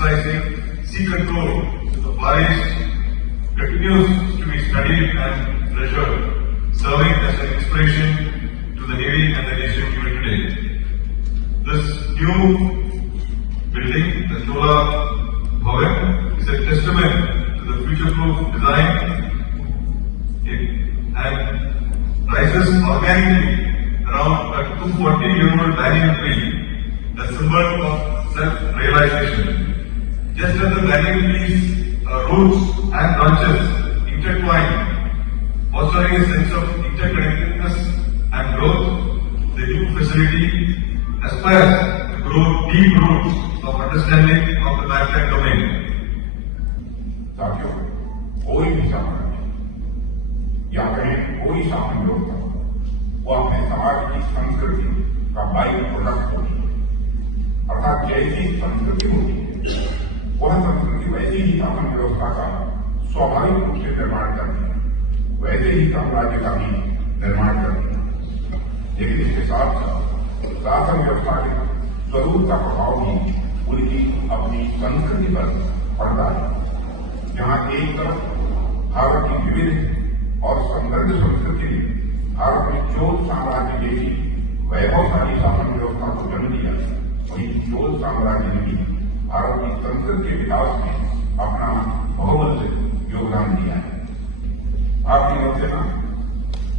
exercising sea control in the Far East continues to be studied and treasured, serving as an inspiration to the Navy and the nation even today. This new building, the Chola Verem, is a testament to the future-proof design and rises organically around a 240-year-old banyan tree, a symbol of self-realization. Just as the banyan tree's roots and branches intertwine, fostering a sense of interconnectedness and growth, the new facility aspires to grow deep roots of understanding of the maritime domain. साथियों, कोई भी सामान्य या कहीं कोई सामान्य होता वो अपने समाज की संस्कृति का बाई प्रोडक्ट होती है। अर्थात जैसी संस्कृति होती है वह संस्कृति वैसे ही शासन व्यवस्था का स्वाभाविक रूप से निर्माण करती है, वैसे ही साम्राज्य का भी निर्माण करती है। लेकिन इसके साथ शासन व्यवस्था के स्वरूप का प्रभाव भी उनकी अपनी संस्कृति पर पड़ता है। जहाँ एक तरफ भारत की विविध और समृद्ध संस्कृति ने भारत में चोल साम्राज्य जैसी वैभवशाली शासन व्यवस्था को जन्म दिया, वहीं चोल साम्राज्य ने भी भारत की संस्कृति के विकास में अपना बहुमूल्य योगदान दिया है। भारतीय नौसेना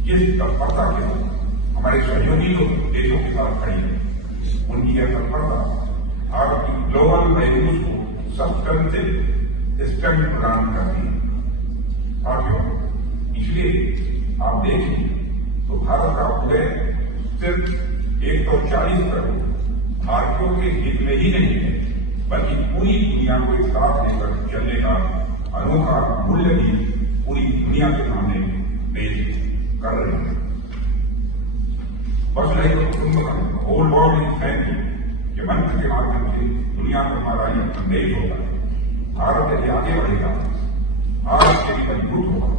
जिस तत्परता के साथ हमारे सहयोगी देशों के साथ खड़ी है, उनकी यह तत्परता भारत की ग्लोबल वैल्यूज को सब्सटेंसिव स्ट्रेंथ प्रदान करती है। साथियों, इसलिए आप देखें तो भारत का उदय सिर्फ 140 करोड़ भारतीयों के हित में ही नहीं है, बल्कि पूरी दुनिया को एक साथ लेकर चलने का अनोखा मूल्य भी पूरी दुनिया के सामने पेश कर रहे हैं। बस नहीं तो कुटुंबकम होल वर्ल्ड इज थैंक के मंत्र के माध्यम से दुनिया को हमारा यह संदेश होगा। भारत यदि आगे बढ़ेगा, भारत यदि मजबूत होगा,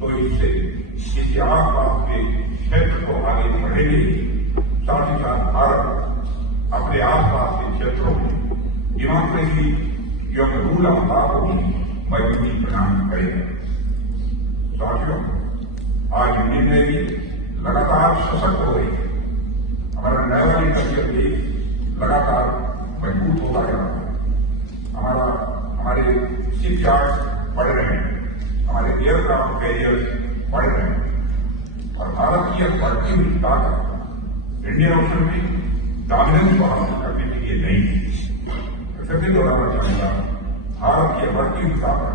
तो इससे इसके आसपास के क्षेत्र को आगे बढ़ेंगे। साथ ही साथ भारत अपने आसपास के क्षेत्रों में डेमोक्रेसी या रूल ऑफ लॉ को भी मजबूती प्रदान करेगा। साथियों, आज इंडियन नेवी लगातार सशक्त हो रही है। हमारा नेवल इंडस्ट्रियल बेस लगातार मजबूत होता जा रहा है। हमारे शिप यार्ड बढ़ रहे हैं, हमारे एयरक्राफ्ट कैरियर्स बढ़ रहे हैं और भारत की यह बढ़ती हुई ताकत इंडियन ओशन में डोमिनेंस को हासिल करने के लिए नहीं है। फिर भी दोहराना चाहूंगा, भारत की बढ़ती हुई ताकत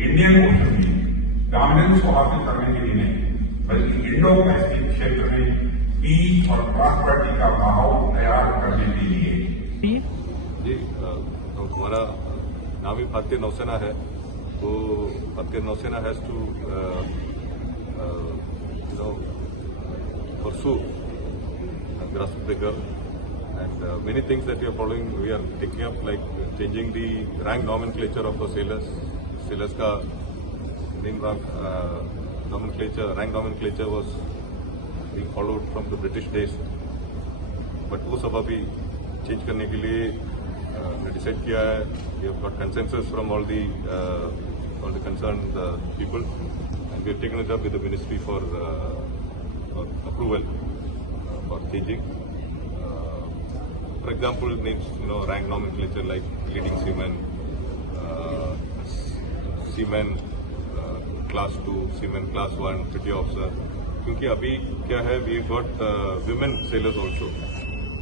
इंडियन ओशन में डोमिनेंस को हासिल करने के लिए नहीं, बल्कि इंडो पैसिफिक क्षेत्र में पीस और प्रॉस्पेरिटी का माहौल तैयार करने के लिए। जी, हमारा नाम ही भारतीय नौसेना है, तो भारतीय नौसेना has to pursue grasp the girl, and many things that we are following, we are taking up, like changing the rank nomenclature of the sailors. Sailors का main rank nomenclature was being followed from the British days, but वो सब अभी चेंज करने के लिए डिसाइड किया है। We have got consensus from all the concerned people, and we have taken it up with the ministry for approval for changing. For example, names, rank nomenclature like leading seaman, seaman class 2, seaman class 1, petty officer. क्योंकि अभी क्या है, we got women sailors also.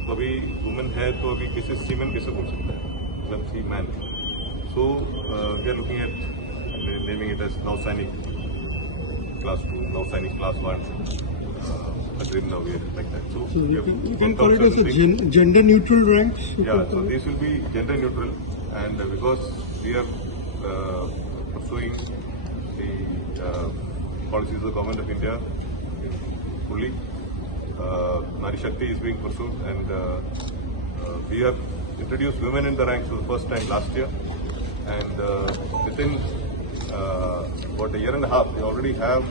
तो अभी वुमेन है तो अभी किसी सीमैन कैसे बोल सकता है, मतलब seaman. So we are looking at naming it as Nausainik class 2, Nausainik class 1. Agreed now we are like that. So you can call it as a gender neutral ranks. Yeah, so this will be gender neutral, and because we are pursuing the policies of the government of India fully. Nari Shakti is being pursued, and we have introduced women in the ranks for the first time last year, and within about a year and a half, we already have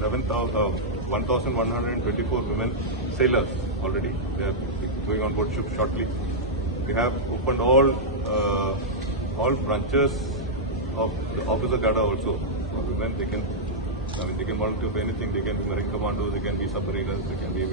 1,124 women sailors already. They are going on board ships shortly. We have opened all all branches of the officer cadre also. Women, they can volunteer for anything. They can be marine commandos, they can be submariners, they can be